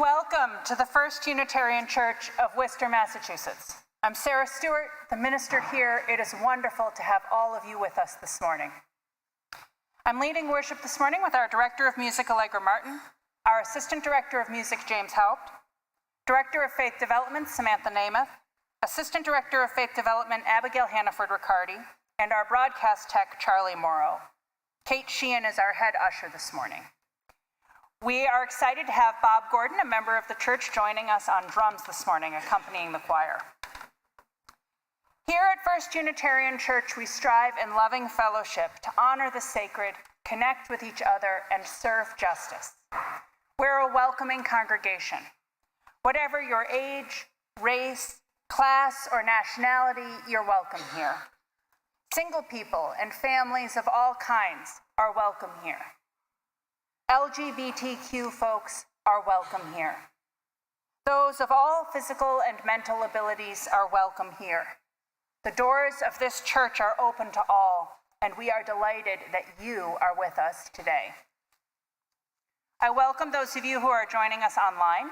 Welcome to the First Unitarian Church of Worcester, Massachusetts. I'm Sarah Stewart, the minister here. It is wonderful to have all of you with us this morning. I'm leading worship this morning with our Director of Music, Allegra Martin, our Assistant Director of Music, James Haupt, Director of Faith Development, Samantha Namath, Assistant Director of Faith Development, Abigail Hannaford Riccardi, and our broadcast tech, Charlie Morrow. Kate Sheehan is our head usher this morning. We are excited to have Bob Gordon, a member of the church, joining us on drums this morning, accompanying the choir. Here at First Unitarian Church, we strive in loving fellowship to honor the sacred, connect with each other, and serve justice. We're a welcoming congregation. Whatever your age, race, class, or nationality, you're welcome here. Single people and families of all kinds are welcome here. LGBTQ folks are welcome here. Those of all physical and mental abilities are welcome here. The doors of this church are open to all, and we are delighted that you are with us today. I welcome those of you who are joining us online.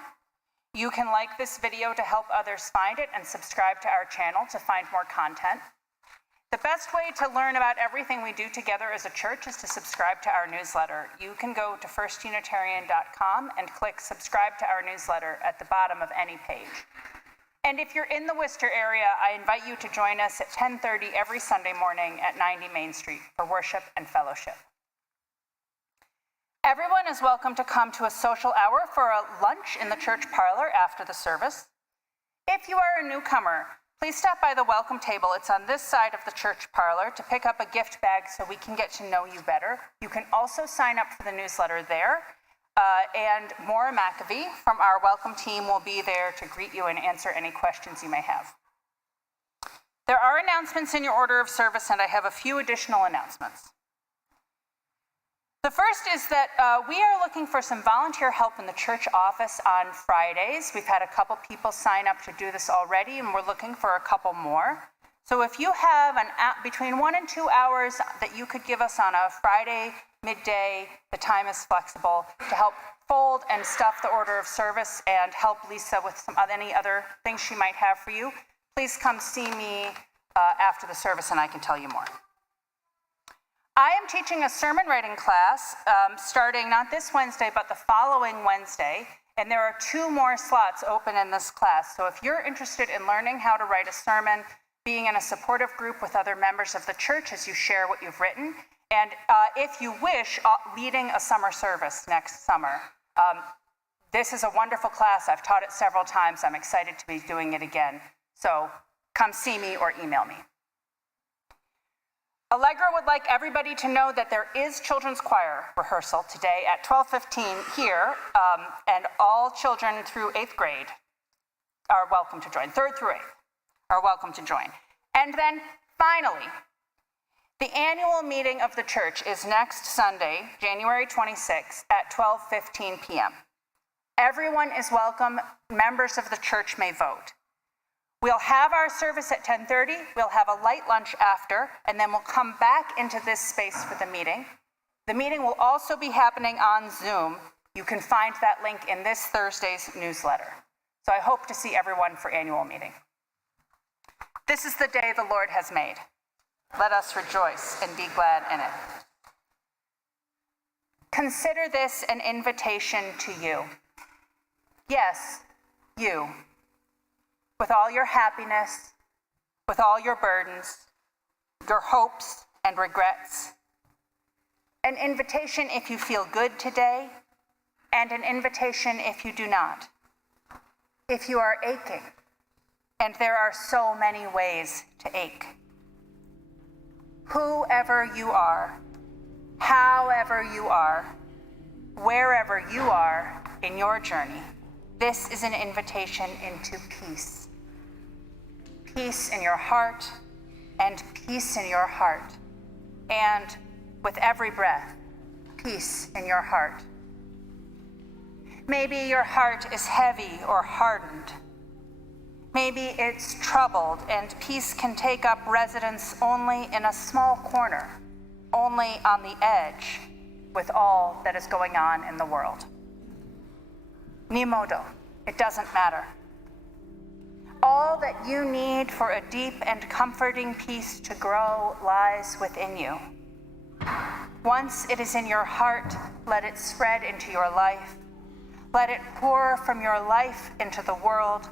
You can like this video to help others find it and subscribe to our channel to find more content. The best way to learn about everything we do together as a church is to subscribe to our newsletter. You can go to firstunitarian.com and click subscribe to our newsletter at the bottom of any page. And if you're in the Worcester area, I invite you to join us at 10:30 every Sunday morning at 90 Main Street for worship and fellowship. Everyone is welcome to come to a social hour for a lunch in the church parlor after the service. If you are a newcomer, please stop by the welcome table. It's on this side of the church parlor to pick up a gift bag so we can get to know you better. You can also sign up for the newsletter there. And Maura McAvee from our welcome team will be there to greet you and answer any questions you may have. There are announcements in your order of service, and I have a few additional announcements. The first is that we are looking for some volunteer help in the church office on Fridays. We've had a couple people sign up to do this already, and we're looking for a couple more. So if you have between 1 and 2 hours that you could give us on a Friday midday, the time is flexible, to help fold and stuff the order of service and help Lisa with any other things she might have for you, please come see me after the service and I can tell you more. I am teaching a sermon writing class starting not this Wednesday, but the following Wednesday, and there are 2 more slots open in this class. So if you're interested in learning how to write a sermon, being in a supportive group with other members of the church as you share what you've written, and if you wish, leading a summer service next summer. This is a wonderful class. I've taught it several times. I'm excited to be doing it again. So come see me or email me. Allegra would like everybody to know that there is children's choir rehearsal today at 12:15 here, and all children through 8th grade are welcome to join. 3rd through 8th are welcome to join. And then finally, the annual meeting of the church is next Sunday, January 26th at 12:15 p.m. Everyone is welcome. Members of the church may vote. We'll have our service at 10:30, we'll have a light lunch after, and then we'll come back into this space for the meeting. The meeting will also be happening on Zoom. You can find that link in this Thursday's newsletter. So I hope to see everyone for annual meeting. This is the day the Lord has made. Let us rejoice and be glad in it. Consider this an invitation to you. Yes, you. With all your happiness, with all your burdens, your hopes and regrets. An invitation if you feel good today, and an invitation if you do not. If you are aching, and there are so many ways to ache. Whoever you are, however you are, wherever you are in your journey, this is an invitation into peace. Peace in your heart, and peace in your heart. And with every breath, peace in your heart. Maybe your heart is heavy or hardened. Maybe it's troubled, and peace can take up residence only in a small corner, only on the edge with all that is going on in the world. ni modo, it doesn't matter. All that you need for a deep and comforting peace to grow lies within you. Once it is in your heart, let it spread into your life. Let it pour from your life into the world.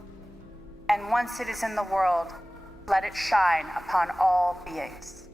And once it is in the world, let it shine upon all beings.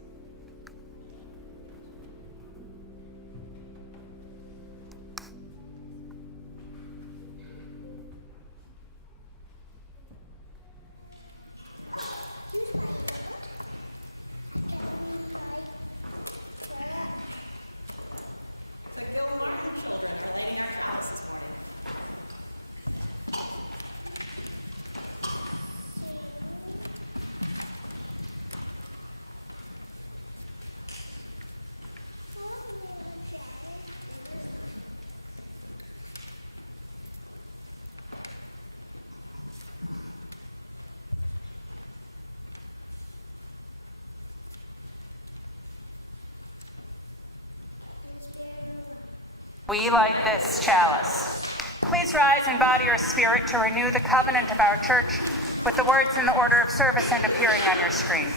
We light this chalice. Please rise in body or spirit to renew the covenant of our church with the words in the order of service and appearing on your screen.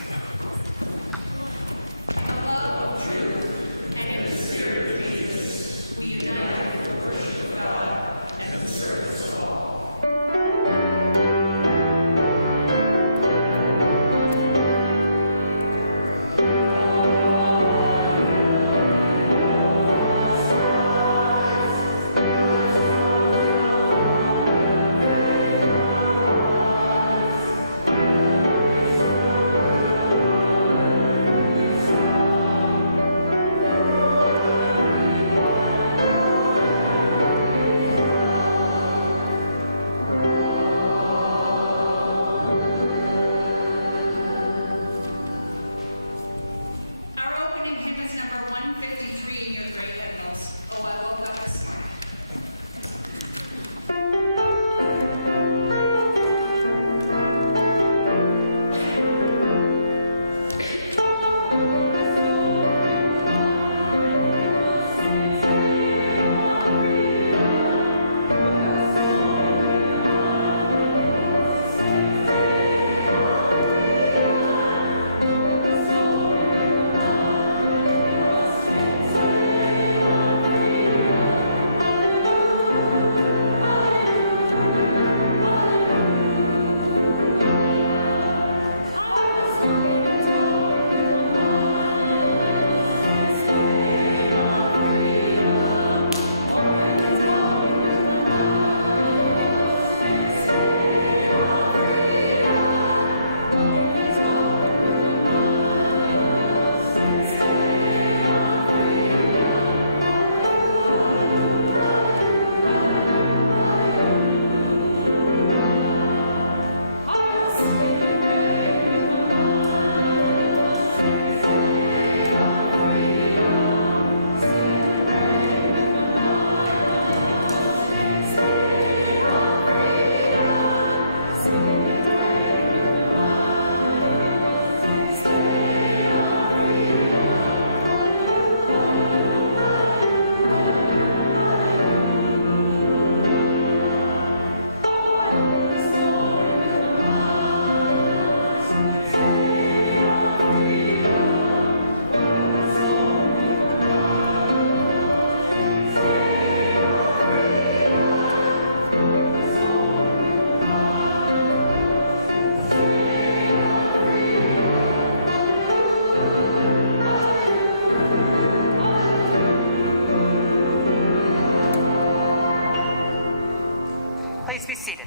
Please be seated.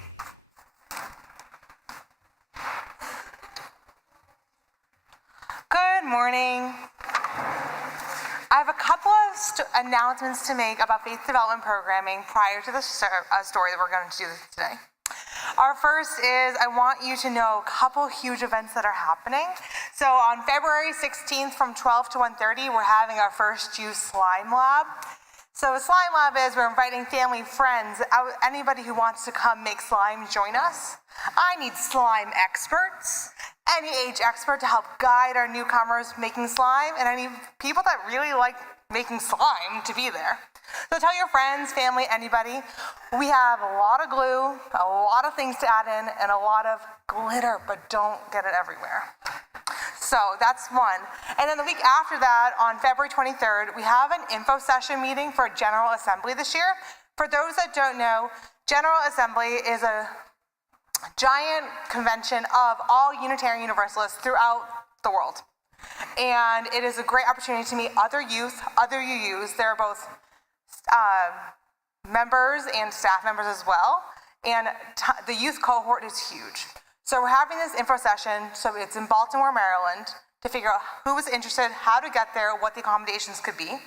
Good morning. I have a couple of announcements to make about faith development programming prior to the story that we're going to do today. Our first is I want you to know a couple huge events that are happening. So on February 16th from 12 to 1:30, we're having our first Juice Slime Lab. So a slime lab is we're inviting family, friends, anybody who wants to come make slime, join us. I need slime experts, any age expert to help guide our newcomers making slime, and I need people that really like making slime to be there. So tell your friends, family, anybody, we have a lot of glue, a lot of things to add in, and a lot of glitter, but don't get it everywhere. So that's one. And then the week after that, on February 23rd, we have an info session meeting for General Assembly this year. For those that don't know, General Assembly is a giant convention of all Unitarian Universalists throughout the world. And it is a great opportunity to meet other youth, other UUs. They're both members and staff members as well. And the youth cohort is huge. So we're having this info session, so it's in Baltimore, Maryland, to figure out who was interested, how to get there, what the accommodations could be.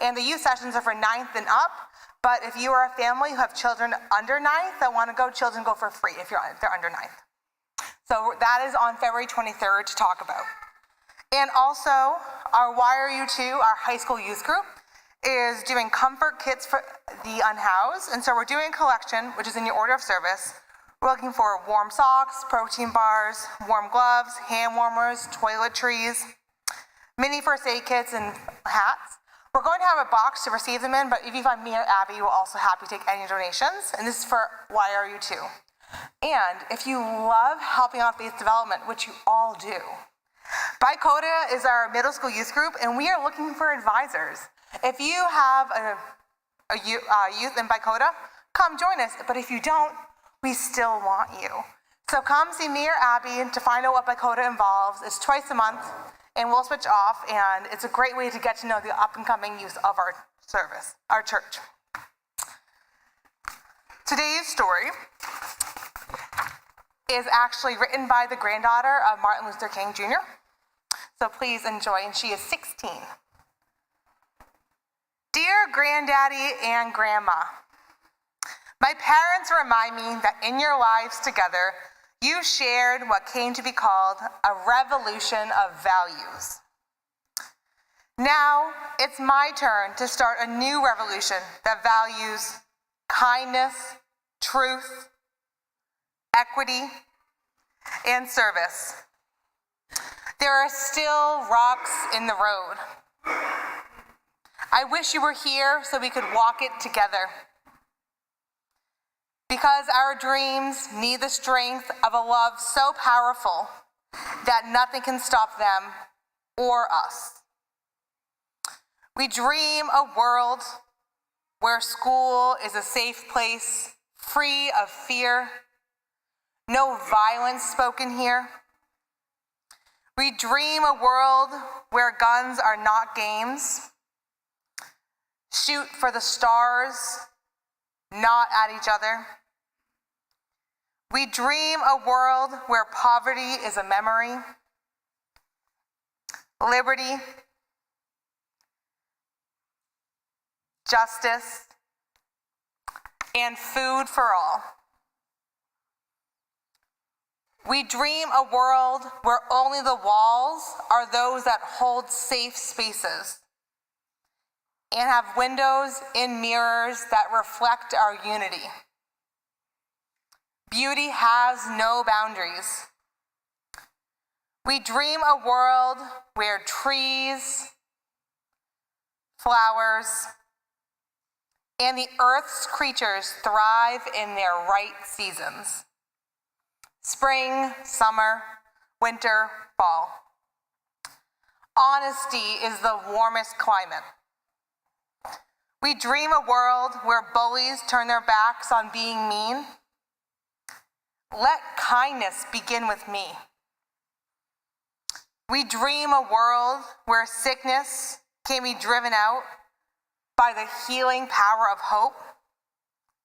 And the youth sessions are for 9th and up, but if you are a family who have children under 9th that want to go, children go for free if they're under 9th. So that is on February 23rd to talk about. And also, our YRU2, our high school youth group, is doing comfort kits for the unhoused. And so we're doing a collection, which is in your order of service. We're looking for warm socks, protein bars, warm gloves, hand warmers, toiletries, mini first aid kits, and hats. We're going to have a box to receive them in, but if you find me or Abby, we're also happy to take any donations. And this is for YRU2. And if you love helping out faith development, which you all do, Bicota is our middle school youth group, and we are looking for advisors. If you have a youth in Bicota, come join us. But if you don't, we still want you. So come see me or Abby to find out what Bicota involves. It's twice a month, and we'll switch off, and it's a great way to get to know the up-and-coming youth of our service, our church. Today's story is actually written by the granddaughter of Martin Luther King Jr. So please enjoy, and she is 16. Dear Granddaddy and Grandma, my parents remind me that in your lives together, you shared what came to be called a revolution of values. Now, it's my turn to start a new revolution that values kindness, truth, equity, and service. There are still rocks in the road. I wish you were here so we could walk it together. Because our dreams need the strength of a love so powerful that nothing can stop them or us. We dream a world where school is a safe place, free of fear, no violence spoken here. We dream a world where guns are not games. Shoot for the stars, not at each other. We dream a world where poverty is a memory, liberty, justice, and food for all. We dream a world where only the walls are those that hold safe spaces and have windows and mirrors that reflect our unity. Beauty has no boundaries. We dream a world where trees, flowers, and the earth's creatures thrive in their right seasons. Spring, summer, winter, fall. Honesty is the warmest climate. We dream a world where bullies turn their backs on being mean. Let kindness begin with me. We dream a world where sickness can be driven out by the healing power of hope.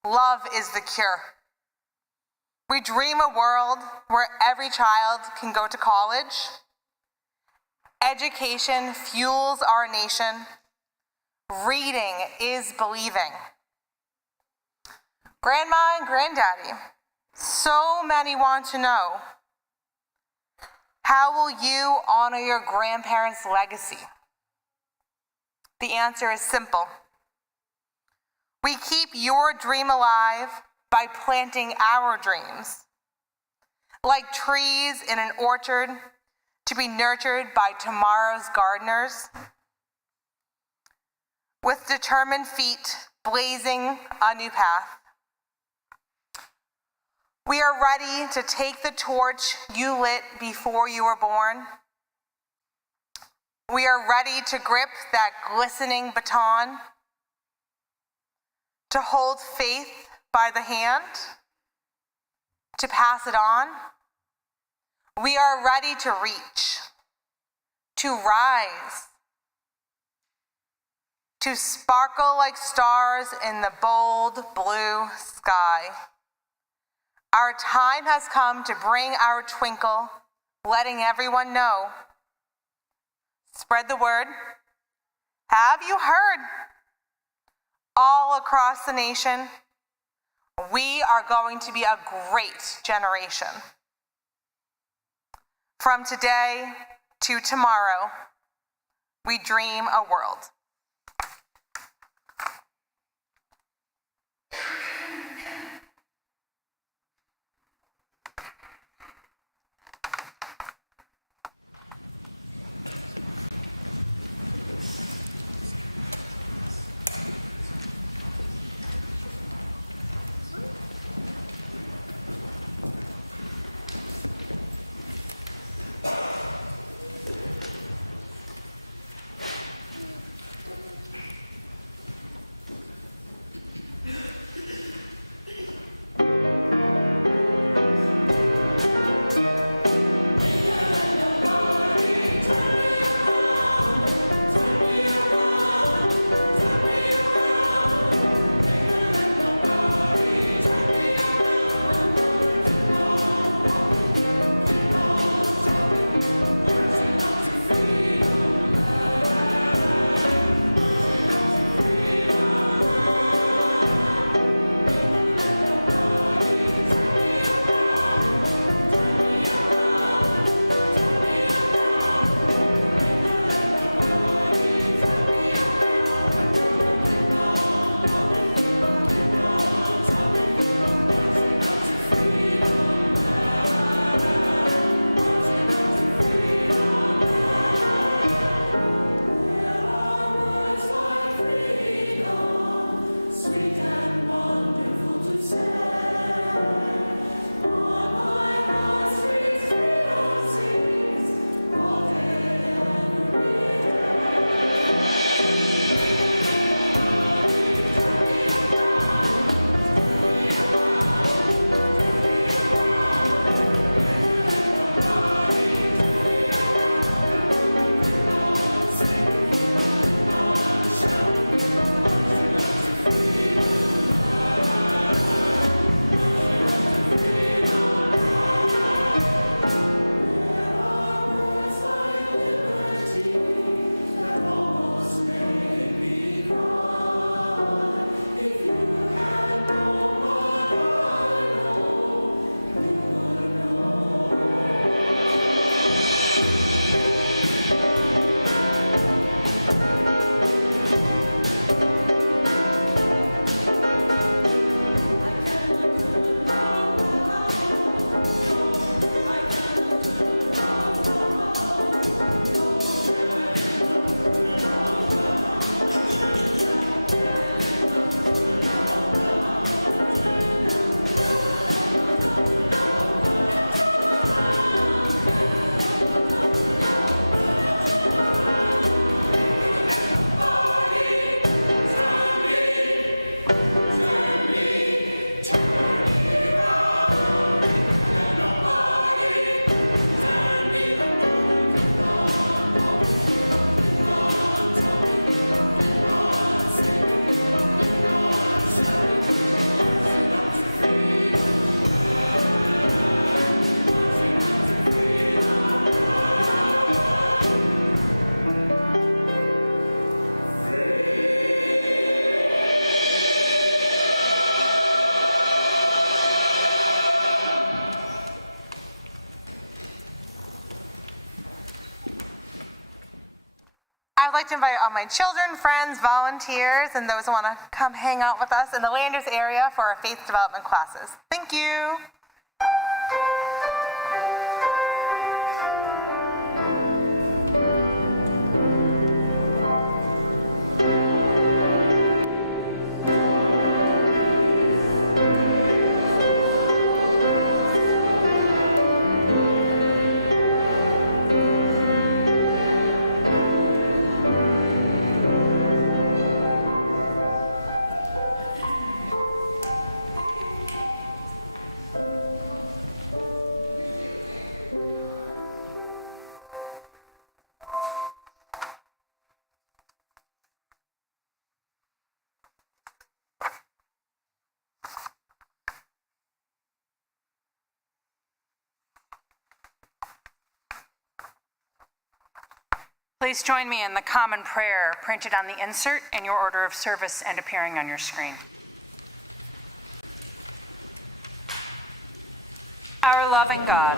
Love is the cure. We dream a world where every child can go to college. Education fuels our nation. Reading is believing. Grandma and Granddaddy, so many want to know, how will you honor your grandparents' legacy? The answer is simple. We keep your dream alive by planting our dreams, like trees in an orchard to be nurtured by tomorrow's gardeners. with determined feet blazing a new path. We are ready to take the torch you lit before you were born. We are ready to grip that glistening baton, to hold faith by the hand, to pass it on. We are ready to reach, to rise, to sparkle like stars in the bold blue sky. Our time has come to bring our twinkle, letting everyone know. Spread the word. Have you heard? All across the nation, we are going to be a great generation. From today to tomorrow, we dream a world. I would like to invite all my children, friends, volunteers, and those who want to come hang out with us in the Landers area for our faith development classes. Thank you. Please join me in the common prayer printed on the insert in your order of service and appearing on your screen. Our loving God,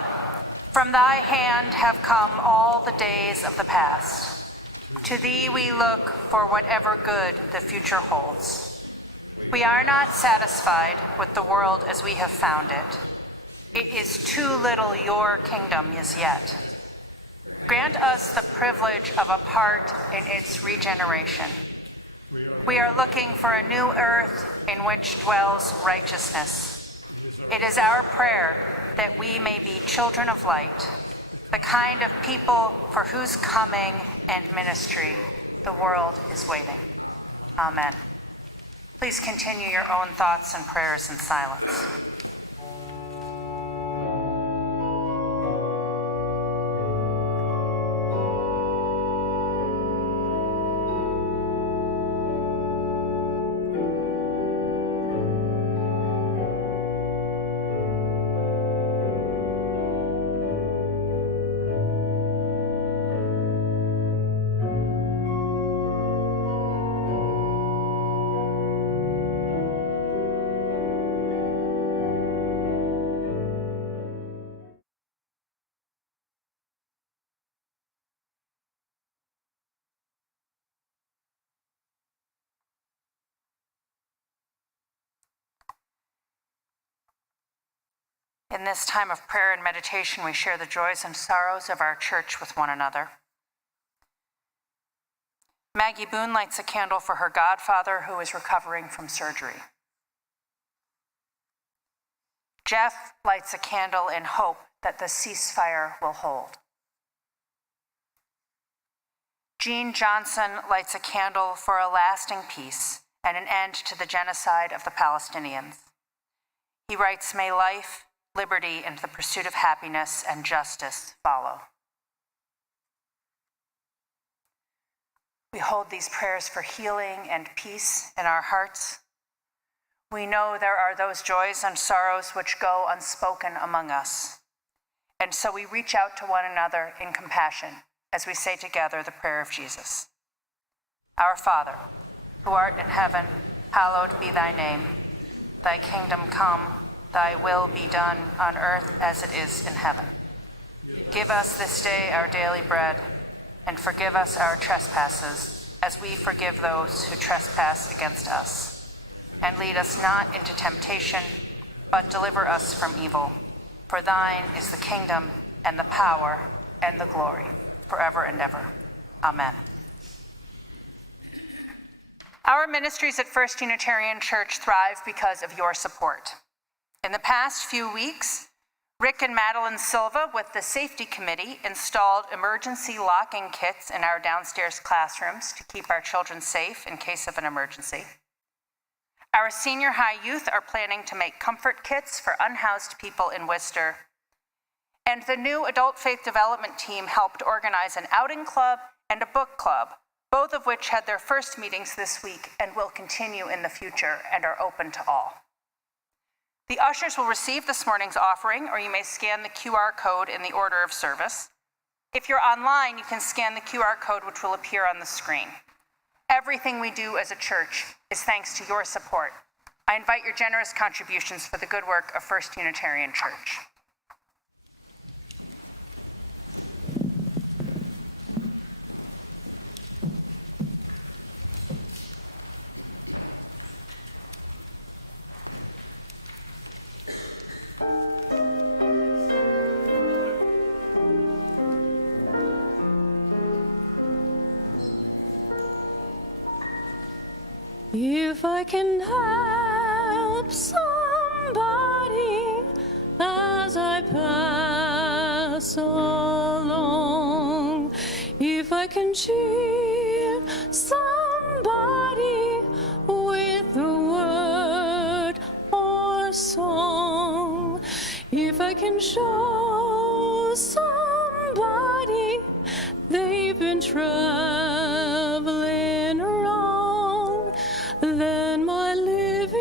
from thy hand have come all the days of the past. To thee we look for whatever good the future holds. We are not satisfied with the world as we have found it. It is too little your kingdom is yet. Grant us the privilege of a part in its regeneration. We are looking for a new earth in which dwells righteousness. It is our prayer that we may be children of light, the kind of people for whose coming and ministry the world is waiting. Amen. Please continue your own thoughts and prayers in silence. In this time of prayer and meditation, we share the joys and sorrows of our church with one another. Maggie Boone lights a candle for her godfather who is recovering from surgery. Jeff lights a candle in hope that the ceasefire will hold. Jean Johnson lights a candle for a lasting peace and an end to the genocide of the Palestinians. He writes, "May life, liberty, and the pursuit of happiness and justice follow." We hold these prayers for healing and peace in our hearts. We know there are those joys and sorrows which go unspoken among us. And so we reach out to one another in compassion as we say together the prayer of Jesus. Our Father, who art in heaven, hallowed be thy name. Thy kingdom come, thy will be done on earth as it is in heaven. Give us this day our daily bread, and forgive us our trespasses, as we forgive those who trespass against us. And lead us not into temptation, but deliver us from evil. For thine is the kingdom, and the power, and the glory, forever and ever. Amen. Our ministries at First Unitarian Church thrive because of your support. In the past few weeks, Rick and Madeline Silva with the Safety Committee installed emergency locking kits in our downstairs classrooms to keep our children safe in case of an emergency. Our senior high youth are planning to make comfort kits for unhoused people in Worcester. And the new adult faith development team helped organize an outing club and a book club, both of which had their first meetings this week and will continue in the future and are open to all. The ushers will receive this morning's offering, or you may scan the QR code in the order of service. If you're online, you can scan the QR code which will appear on the screen. Everything we do as a church is thanks to your support. I invite your generous contributions for the good work of First Unitarian Church. If I can help somebody as I pass along, if I can cheer somebody with a word or song, if I can show somebody they've been traveling wrong, then my living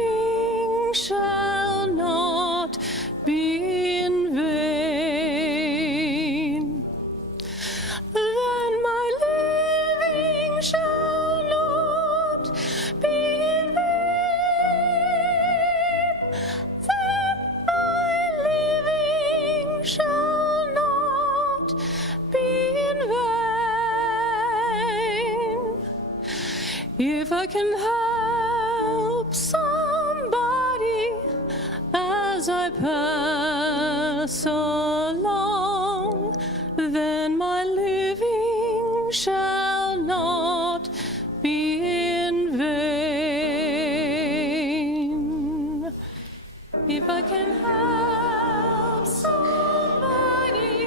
If I can help somebody as I pass along, then my living shall not be in vain. If I can help somebody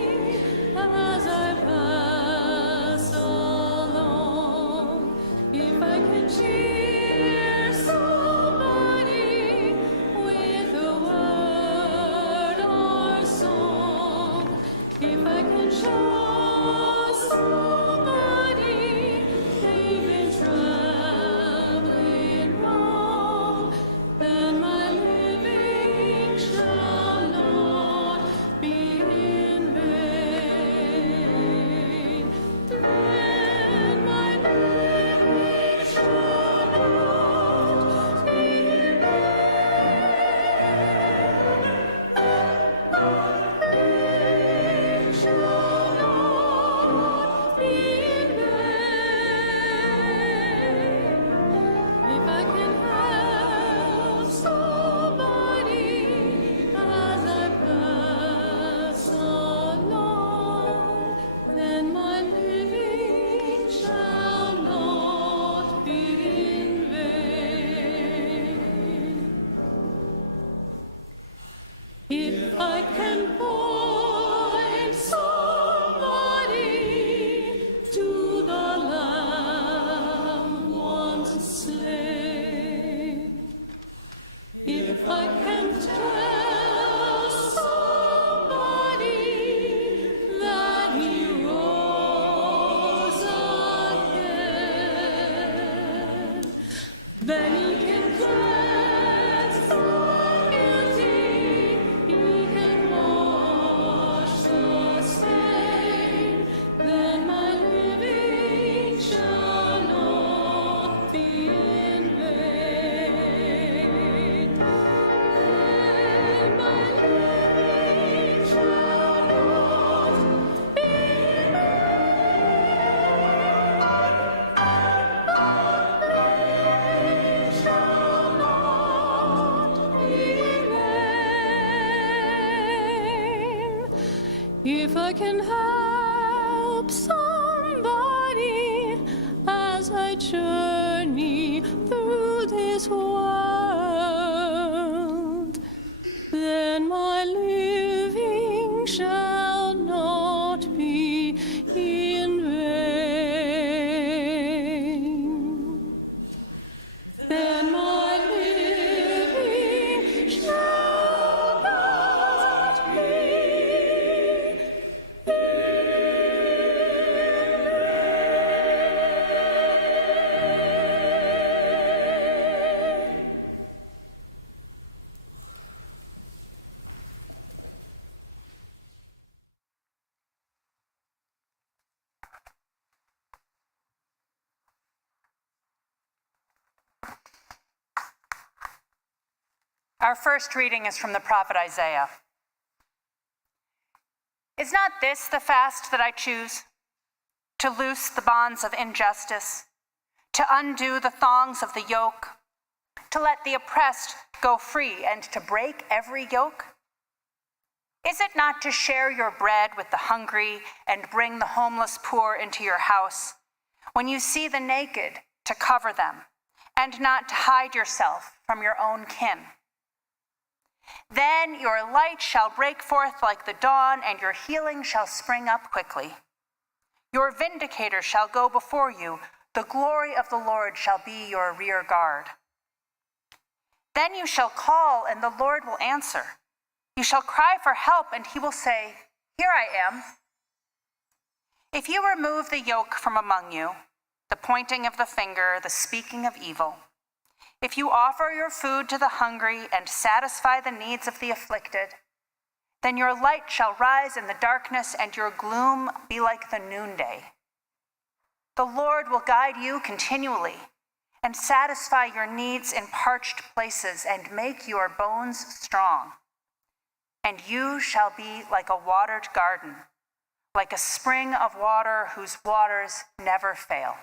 as I pass along, if I can cheer somebody with a word or song, if I can show somebody they've been traveling wrong, then my living shall not be in vain. Then my living shall not be in vain. Shall not be in vain. If I can help somebody as I pass along, then my living shall not be in vain. If I can point somebody to the Lamb once slain, if I can tell somebody that He rose again, then He can cleanse the guilty, He can wash the stain, then my living shall not be in vain. Then my living shall not be in vain. Shall not be in vain. If I can help somebody as I journey through this world, then my living shall not be in vain. Then my living shall not be in vain. Our first reading is from the prophet Isaiah. Is not this the fast that I choose? To loose the bonds of injustice, to undo the thongs of the yoke, to let the oppressed go free, and to break every yoke? Is it not to share your bread with the hungry and bring the homeless poor into your house? When you see the naked, to cover them, and not to hide yourself from your own kin? Then your light shall break forth like the dawn, and your healing shall spring up quickly. Your vindicator shall go before you. The glory of the Lord shall be your rear guard. Then you shall call, and the Lord will answer. You shall cry for help, and He will say, Here I am. If you remove the yoke from among you, the pointing of the finger, the speaking of evil, if you offer your food to the hungry and satisfy the needs of the afflicted, then your light shall rise in the darkness and your gloom be like the noonday. The Lord will guide you continually and satisfy your needs in parched places and make your bones strong. And you shall be like a watered garden, like a spring of water whose waters never fail.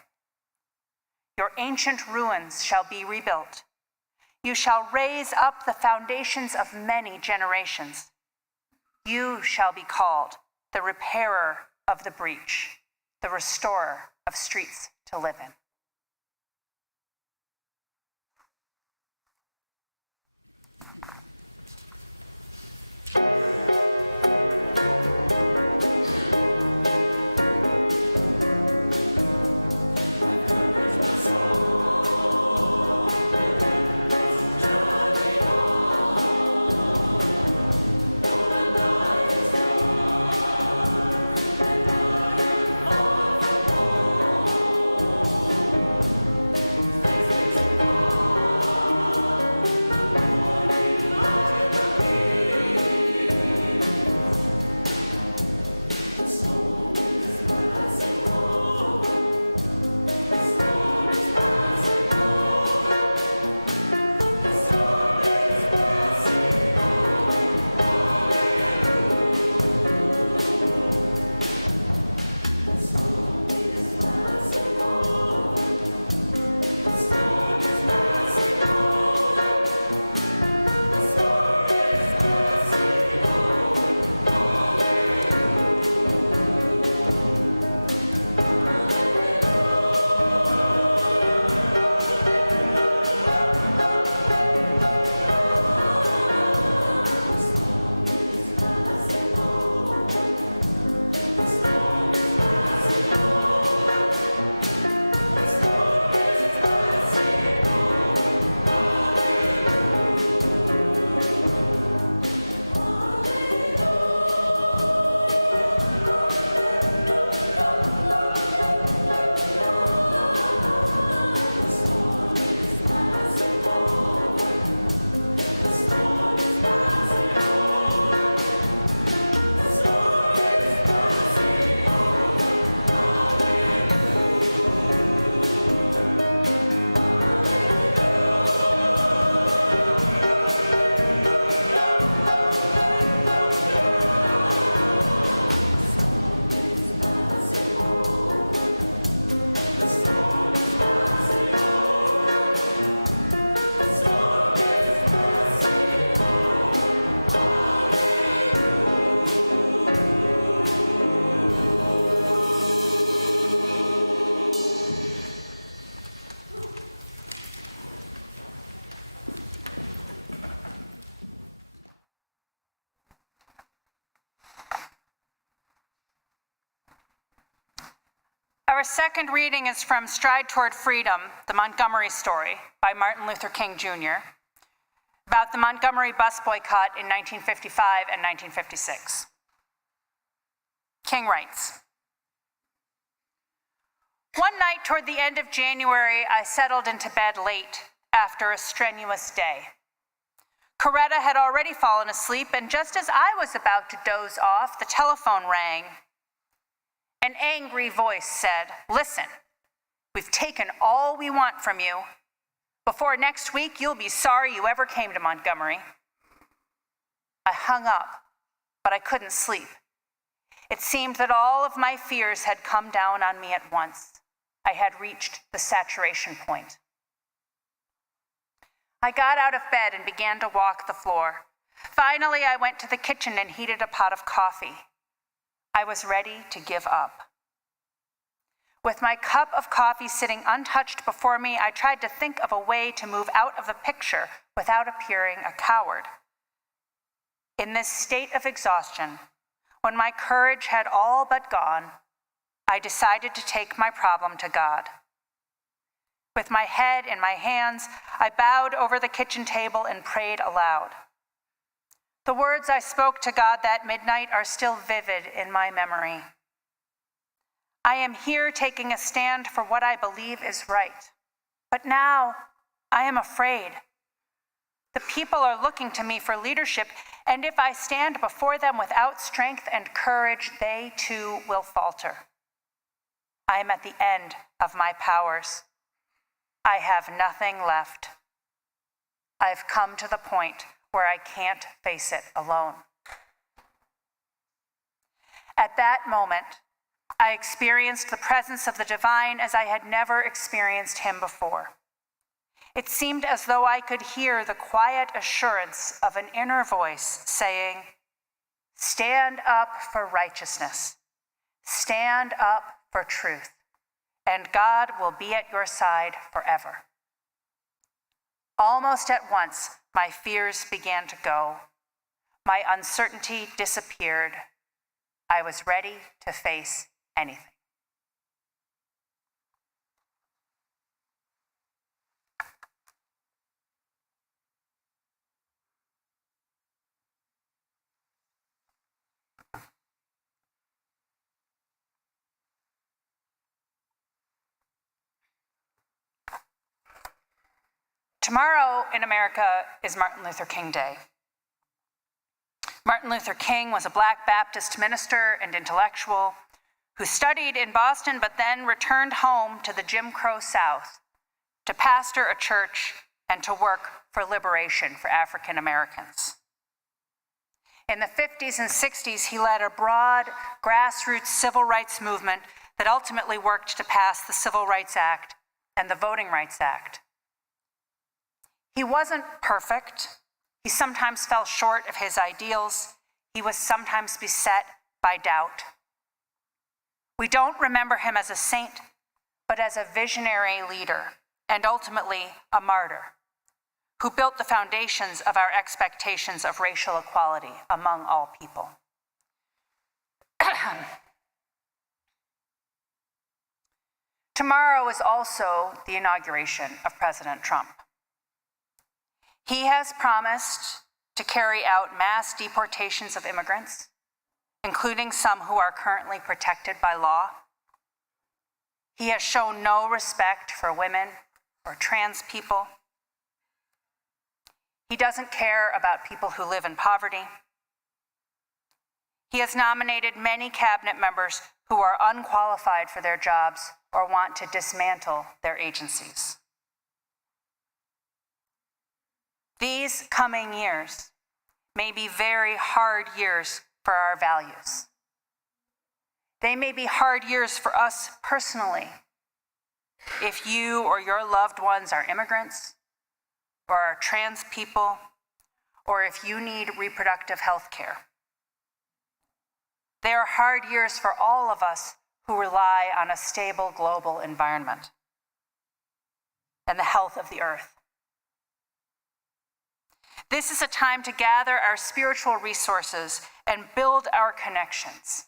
Your ancient ruins shall be rebuilt. You shall raise up the foundations of many generations. You shall be called the repairer of the breach, the restorer of streets to live in. Our second reading is from Stride Toward Freedom, the Montgomery Story by Martin Luther King Jr., about the Montgomery bus boycott in 1955 and 1956. King writes, "One night toward the end of January, I settled into bed late after a strenuous day. Coretta had already fallen asleep, and just as I was about to doze off, the telephone rang. An angry voice said, 'Listen, we've taken all we want from you. Before next week, you'll be sorry you ever came to Montgomery.' I hung up, but I couldn't sleep. It seemed that all of my fears had come down on me at once. I had reached the saturation point. I got out of bed and began to walk the floor. Finally, I went to the kitchen and heated a pot of coffee. I was ready to give up. With my cup of coffee sitting untouched before me, I tried to think of a way to move out of the picture without appearing a coward. In this state of exhaustion, when my courage had all but gone, I decided to take my problem to God. With my head in my hands, I bowed over the kitchen table and prayed aloud. The words I spoke to God that midnight are still vivid in my memory. I am here taking a stand for what I believe is right, but now I am afraid. The people are looking to me for leadership, and if I stand before them without strength and courage, they too will falter. I am at the end of my powers. I have nothing left. I've come to the point where I can't face it alone." At that moment, I experienced the presence of the divine as I had never experienced him before. It seemed as though I could hear the quiet assurance of an inner voice saying, "Stand up for righteousness, stand up for truth, and God will be at your side forever." Almost at once, my fears began to go. My uncertainty disappeared. I was ready to face anything. Tomorrow in America is Martin Luther King Day. Martin Luther King was a Black Baptist minister and intellectual who studied in Boston but then returned home to the Jim Crow South to pastor a church and to work for liberation for African Americans. In the 50s and 60s, he led a broad grassroots civil rights movement that ultimately worked to pass the Civil Rights Act and the Voting Rights Act. He wasn't perfect. He sometimes fell short of his ideals. He was sometimes beset by doubt. We don't remember him as a saint, but as a visionary leader and ultimately a martyr who built the foundations of our expectations of racial equality among all people. Tomorrow is also the inauguration of President Trump. He has promised to carry out mass deportations of immigrants, including some who are currently protected by law. He has shown no respect for women or trans people. He doesn't care about people who live in poverty. He has nominated many cabinet members who are unqualified for their jobs or want to dismantle their agencies. These coming years may be very hard years for our values. They may be hard years for us personally, if you or your loved ones are immigrants, or are trans people, or if you need reproductive health care. They are hard years for all of us who rely on a stable global environment and the health of the earth. This is a time to gather our spiritual resources and build our connections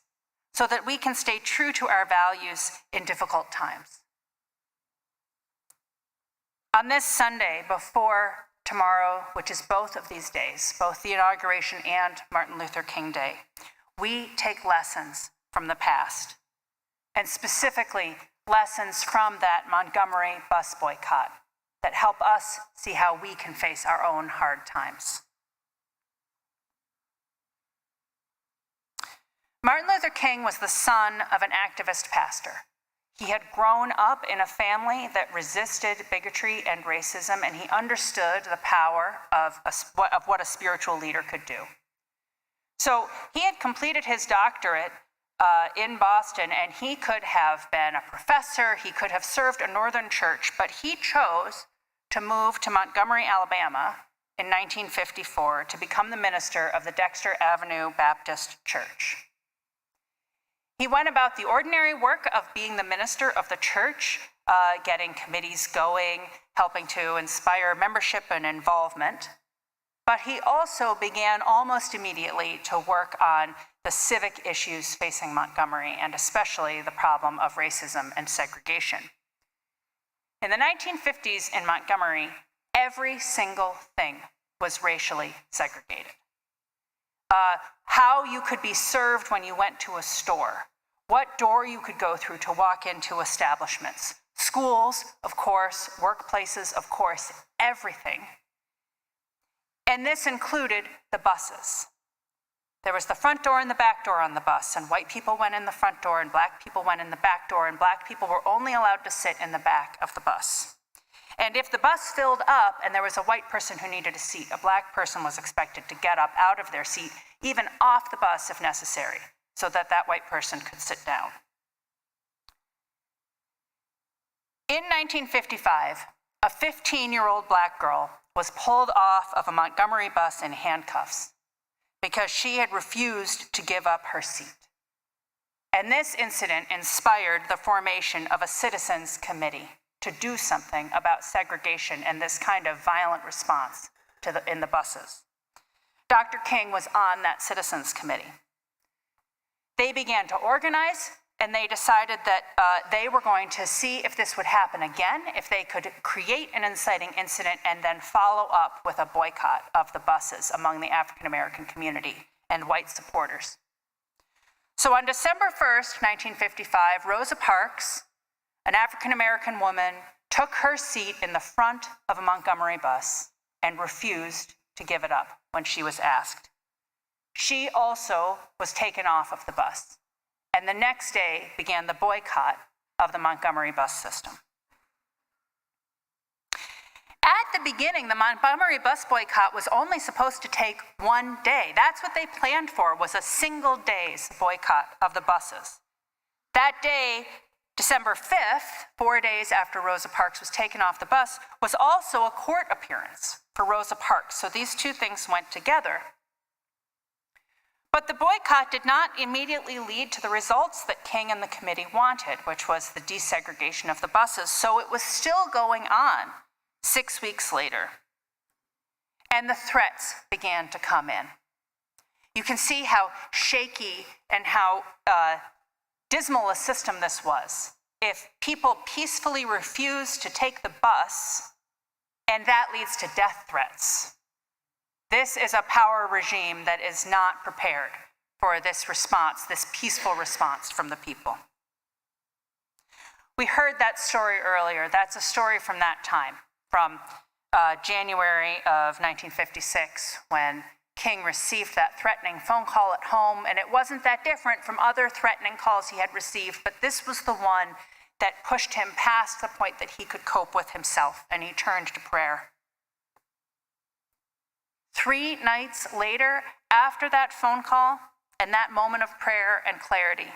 so that we can stay true to our values in difficult times. On this Sunday before tomorrow, which is both of these days, both the inauguration and Martin Luther King Day, we take lessons from the past, and specifically lessons from that Montgomery bus boycott that help us see how we can face our own hard times. Martin Luther King was the son of an activist pastor. He had grown up in a family that resisted bigotry and racism, and he understood the power of what a spiritual leader could do. So he had completed his doctorate in Boston, and he could have been a professor, he could have served a northern church, but he chose to move to Montgomery, Alabama in 1954 to become the minister of the Dexter Avenue Baptist Church. He went about the ordinary work of being the minister of the church, getting committees going, helping to inspire membership and involvement. But he also began almost immediately to work on the civic issues facing Montgomery, and especially the problem of racism and segregation. In the 1950s in Montgomery, every single thing was racially segregated. How you could be served when you went to a store, what door you could go through to walk into establishments, schools, of course, workplaces, of course, everything. And this included the buses. There was the front door and the back door on the bus, and white people went in the front door and black people went in the back door, and black people were only allowed to sit in the back of the bus. And if the bus filled up and there was a white person who needed a seat, a black person was expected to get up out of their seat, even off the bus if necessary, so that that white person could sit down. In 1955, a 15-year-old black girl was pulled off of a Montgomery bus in handcuffs because she had refused to give up her seat. And this incident inspired the formation of a citizens committee to do something about segregation and this kind of violent response in the buses. Dr. King was on that citizens committee. They began to organize, and they decided that they were going to see if this would happen again, if they could create an inciting incident and then follow up with a boycott of the buses among the African-American community and white supporters. So on December 1st, 1955, Rosa Parks, an African-American woman, took her seat in the front of a Montgomery bus and refused to give it up when she was asked. She also was taken off of the bus, and the next day began the boycott of the Montgomery bus system. At the beginning, the Montgomery bus boycott was only supposed to take one day. That's what they planned for, was a single day's boycott of the buses. That day, December 5th, 4 days after Rosa Parks was taken off the bus, was also a court appearance for Rosa Parks. So these two things went together. But the boycott did not immediately lead to the results that King and the committee wanted, which was the desegregation of the buses. So it was still going on 6 weeks later. And the threats began to come in. You can see how shaky and how dismal a system this was. If people peacefully refuse to take the bus, and that leads to death threats. This is a power regime that is not prepared for this response, this peaceful response from the people. We heard that story earlier. That's a story from that time, from January of 1956, when King received that threatening phone call at home, and it wasn't that different from other threatening calls he had received, but this was the one that pushed him past the point that he could cope with himself, and he turned to prayer. 3 nights later, after that phone call and that moment of prayer and clarity,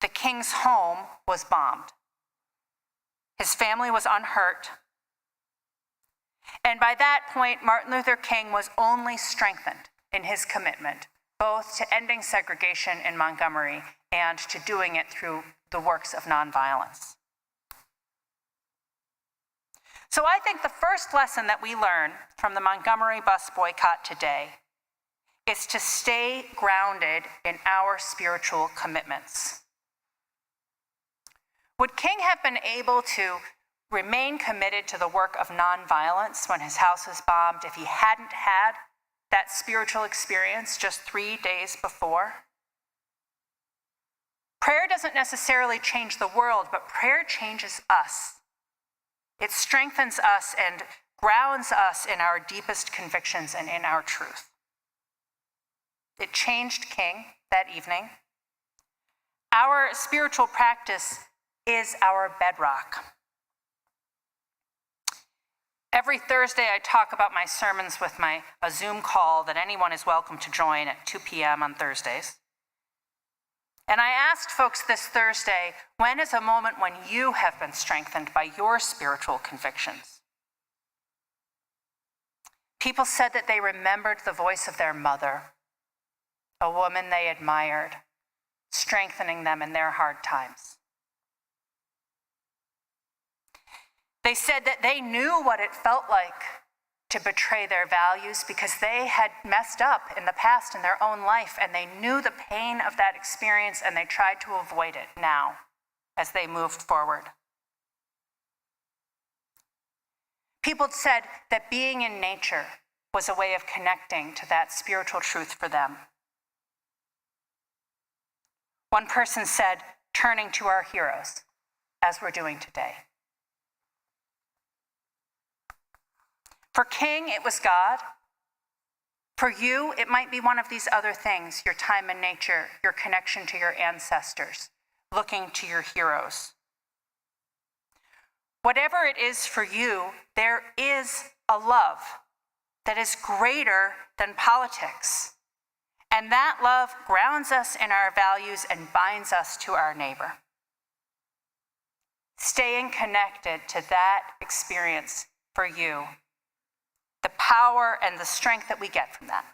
the King's home was bombed. His family was unhurt. And by that point, Martin Luther King was only strengthened in his commitment, both to ending segregation in Montgomery and to doing it through the works of nonviolence. So I think the first lesson that we learn from the Montgomery bus boycott today is to stay grounded in our spiritual commitments. Would King have been able to remain committed to the work of nonviolence when his house was bombed if he hadn't had that spiritual experience just 3 days before? Prayer doesn't necessarily change the world, but prayer changes us. It strengthens us and grounds us in our deepest convictions and in our truth. It changed King that evening. Our spiritual practice is our bedrock. Every Thursday, I talk about my sermons with a Zoom call that anyone is welcome to join at 2 p.m. on Thursdays. And I asked folks this Thursday, when is a moment when you have been strengthened by your spiritual convictions? People said that they remembered the voice of their mother, a woman they admired, strengthening them in their hard times. They said that they knew what it felt like to betray their values because they had messed up in the past in their own life, and they knew the pain of that experience, and they tried to avoid it now as they moved forward. People said that being in nature was a way of connecting to that spiritual truth for them. One person said, turning to our heroes, as we're doing today. For King, it was God. For you, it might be one of these other things, your time in nature, your connection to your ancestors, looking to your heroes. Whatever it is for you, there is a love that is greater than politics. And that love grounds us in our values and binds us to our neighbor. staying connected to that experience for you, the power and the strength that we get from that.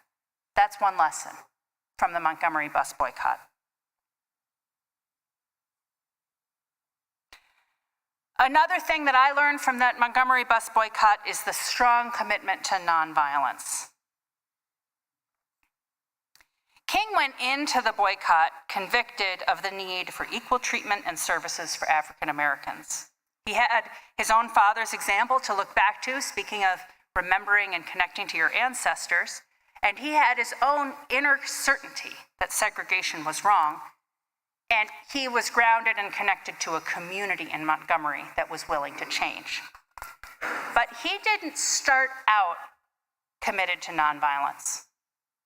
That's one lesson from the Montgomery bus boycott. Another thing that I learned from that Montgomery bus boycott is the strong commitment to nonviolence. King went into the boycott convicted of the need for equal treatment and services for African Americans. He had his own father's example to look back to, speaking of remembering and connecting to your ancestors, and he had his own inner certainty that segregation was wrong, and he was grounded and connected to a community in Montgomery that was willing to change. But he didn't start out committed to nonviolence.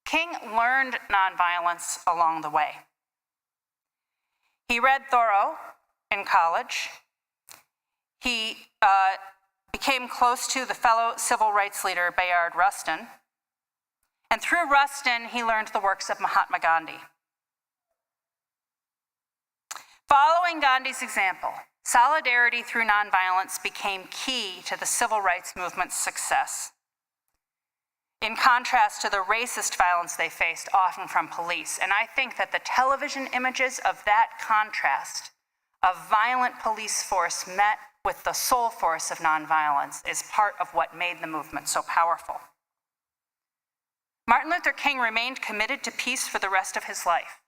King learned nonviolence along the way. He read Thoreau in college. He became close to the fellow civil rights leader Bayard Rustin. And through Rustin, he learned the works of Mahatma Gandhi. Following Gandhi's example, solidarity through nonviolence became key to the civil rights movement's success, in contrast to the racist violence they faced, often from police. And I think that the television images of that contrast of violent police force met with the soul force of nonviolence is part of what made the movement so powerful. Martin Luther King remained committed to peace for the rest of his life.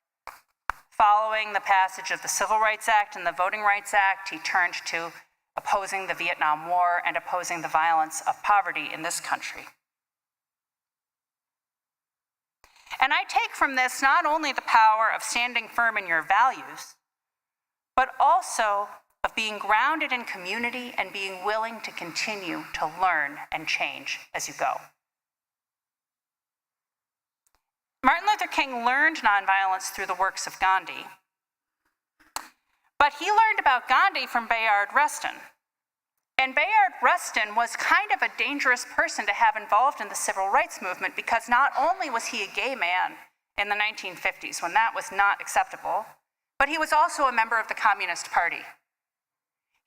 Following the passage of the Civil Rights Act and the Voting Rights Act, he turned to opposing the Vietnam War and opposing the violence of poverty in this country. And I take from this not only the power of standing firm in your values, but also of being grounded in community and being willing to continue to learn and change as you go. Martin Luther King learned nonviolence through the works of Gandhi, but he learned about Gandhi from Bayard Rustin. And Bayard Rustin was kind of a dangerous person to have involved in the civil rights movement, because not only was he a gay man in the 1950s when that was not acceptable, but he was also a member of the Communist Party.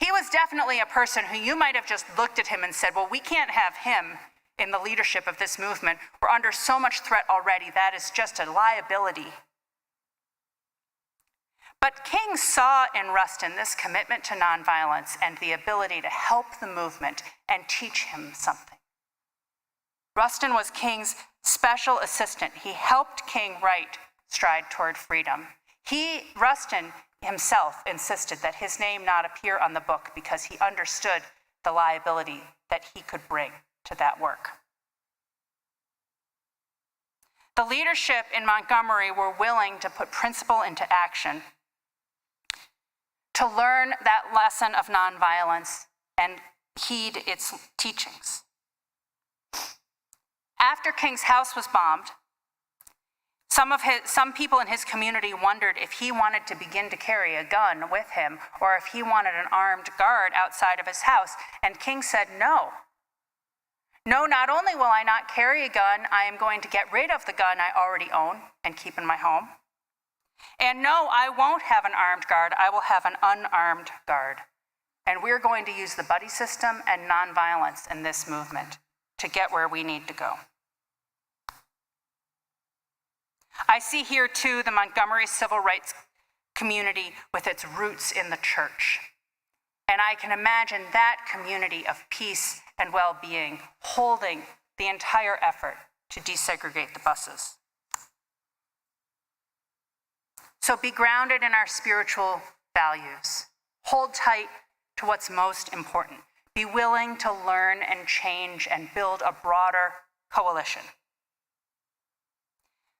He was definitely a person who you might have just looked at him and said, well, we can't have him in the leadership of this movement. We're under so much threat already. That is just a liability. But King saw in Rustin this commitment to nonviolence and the ability to help the movement and teach him something. Rustin was King's special assistant. He helped King write Stride Toward Freedom. Rustin himself insisted that his name not appear on the book because he understood the liability that he could bring to that work. The leadership in Montgomery were willing to put principle into action, to learn that lesson of nonviolence and heed its teachings. After King's house was bombed, some people in his community wondered if he wanted to begin to carry a gun with him or if he wanted an armed guard outside of his house. And King said, no. No, not only will I not carry a gun, I am going to get rid of the gun I already own and keep in my home. And no, I won't have an armed guard, I will have an unarmed guard. And we're going to use the buddy system and nonviolence in this movement to get where we need to go. I see here too the Montgomery civil rights community with its roots in the church. And I can imagine that community of peace and well-being holding the entire effort to desegregate the buses. So be grounded in our spiritual values. Hold tight to what's most important. Be willing to learn and change and build a broader coalition.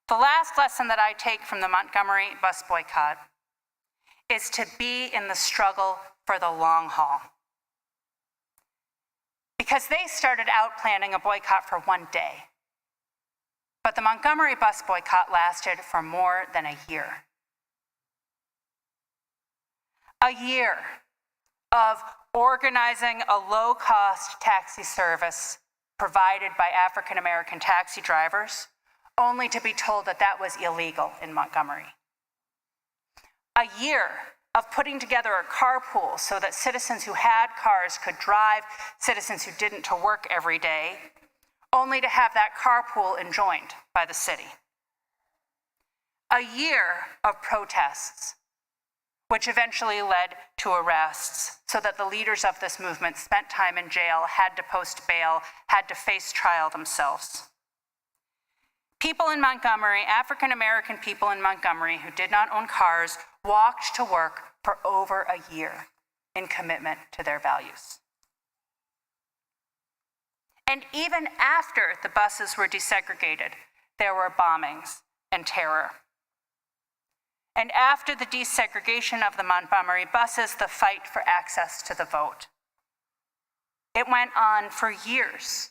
The last lesson that I take from the Montgomery bus boycott is to be in the struggle for the long haul. Because they started out planning a boycott for one day, but the Montgomery bus boycott lasted for more than a year. A year of organizing a low-cost taxi service provided by African-American taxi drivers, only to be told that that was illegal in Montgomery. A year of putting together a carpool so that citizens who had cars could drive citizens who didn't to work every day, only to have that carpool enjoined by the city. A year of protests, which eventually led to arrests, so that the leaders of this movement spent time in jail, had to post bail, had to face trial themselves. People in Montgomery, African-American people in Montgomery who did not own cars, walked to work for over a year in commitment to their values. And even after the buses were desegregated, there were bombings and terror. And after the desegregation of the Montgomery buses, the fight for access to the vote. It went on for years.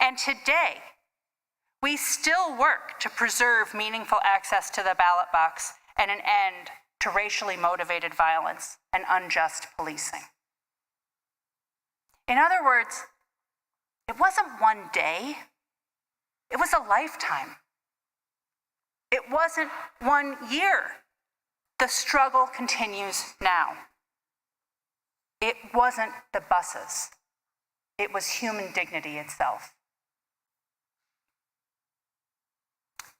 And today, we still work to preserve meaningful access to the ballot box and an end to racially motivated violence and unjust policing. In other words, it wasn't one day, it was a lifetime. It wasn't 1 year. The struggle continues now. It wasn't the buses. It was human dignity itself.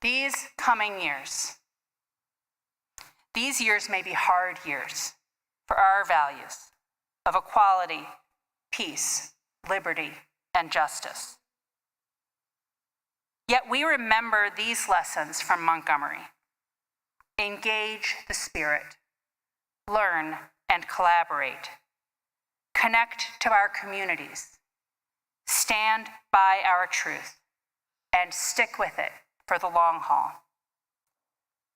These coming years, these years may be hard years for our values of equality, peace, liberty, and justice. Yet we remember these lessons from Montgomery. Engage the spirit, learn and collaborate, connect to our communities, stand by our truth, and stick with it for the long haul.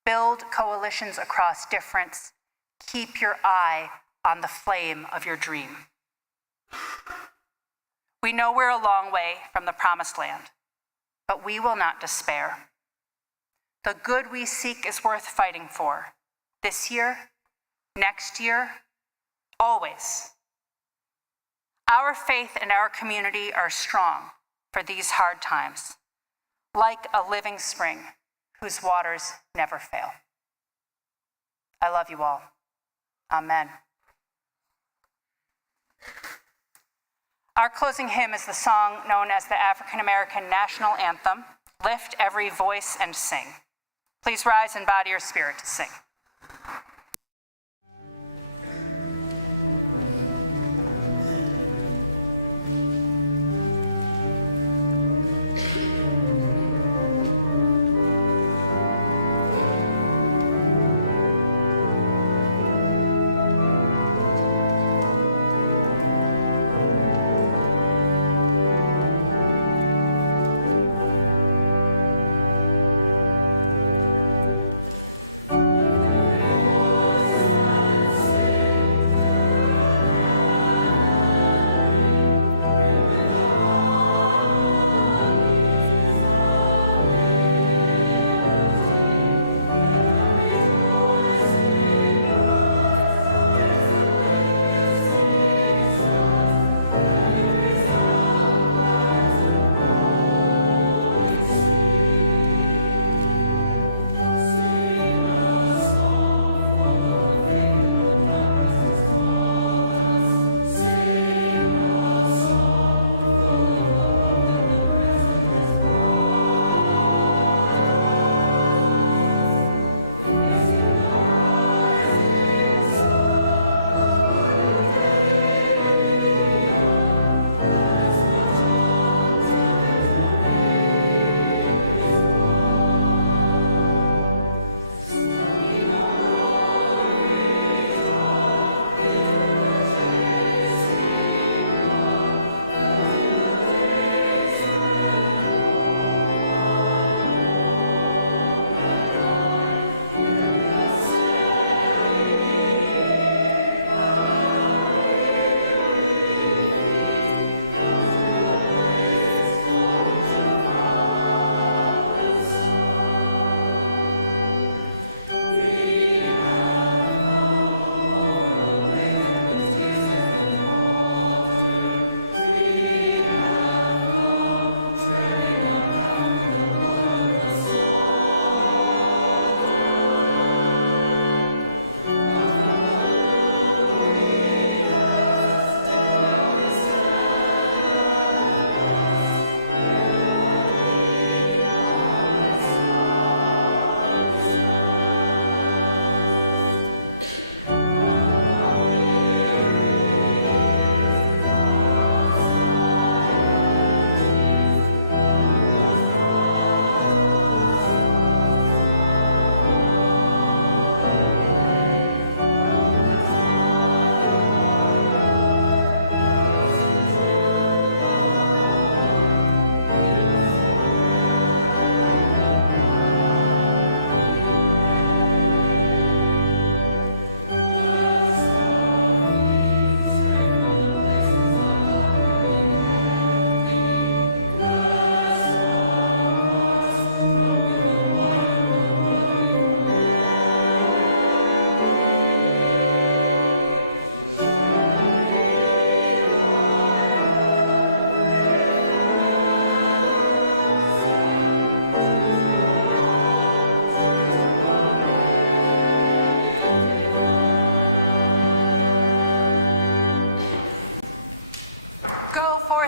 Build coalitions across difference. Keep your eye on the flame of your dream. We know we're a long way from the promised land, but we will not despair. The good we seek is worth fighting for, this year, next year, always. Our faith and our community are strong for these hard times, like a living spring whose waters never fail. I love you all. Amen. Our closing hymn is the song known as the African-American National Anthem, Lift Every Voice and Sing. Please rise and body your spirit to sing.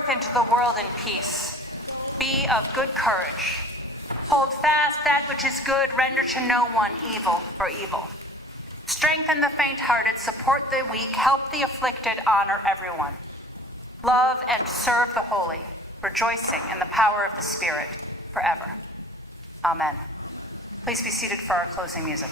forth into the world in peace. Be of good courage. Hold fast that which is good, render to no one evil for evil. Strengthen the faint-hearted, support the weak, help the afflicted, honor everyone. Love and serve the holy, rejoicing in the power of the Spirit forever. Amen. Please be seated for our closing music.